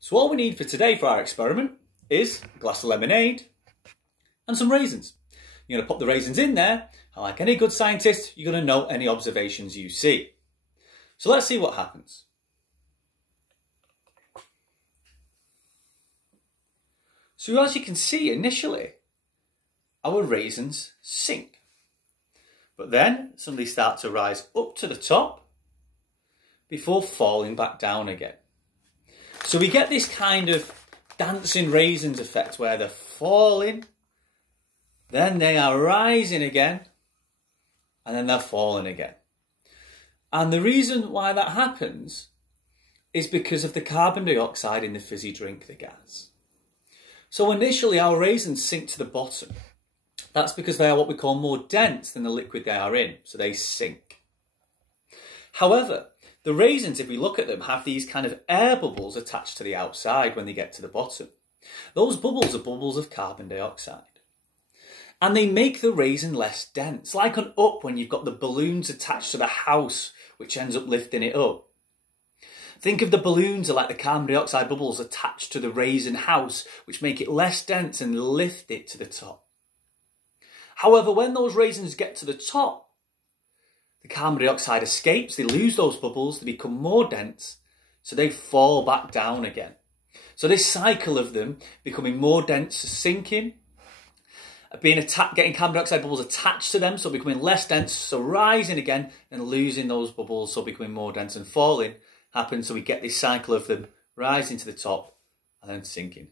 So all we need for today for our experiment is a glass of lemonade and some raisins. You're going to pop the raisins in there, and like any good scientist, you're going to note any observations you see. So let's see what happens. So as you can see initially, our raisins sink. But then suddenly start to rise up to the top before falling back down again. So we get this kind of dancing raisins effect where they're falling, then they are rising again, and then they're falling again. And the reason why that happens is because of the carbon dioxide in the fizzy drink, the gas. So initially our raisins sink to the bottom. That's because they are what we call more dense than the liquid they are in, so they sink. However, the raisins, if we look at them, have these kind of air bubbles attached to the outside when they get to the bottom. Those bubbles are bubbles of carbon dioxide. And they make the raisin less dense, like on Up when you've got the balloons attached to the house, which ends up lifting it up. Think of the balloons are like the carbon dioxide bubbles attached to the raisin house, which make it less dense and lift it to the top. However, when those raisins get to the top, the carbon dioxide escapes, they lose those bubbles, they become more dense, so they fall back down again. So this cycle of them becoming more dense, sinking, getting carbon dioxide bubbles attached to them, so becoming less dense, so rising again, and losing those bubbles, so becoming more dense and falling, happens. So we get this cycle of them rising to the top and then sinking.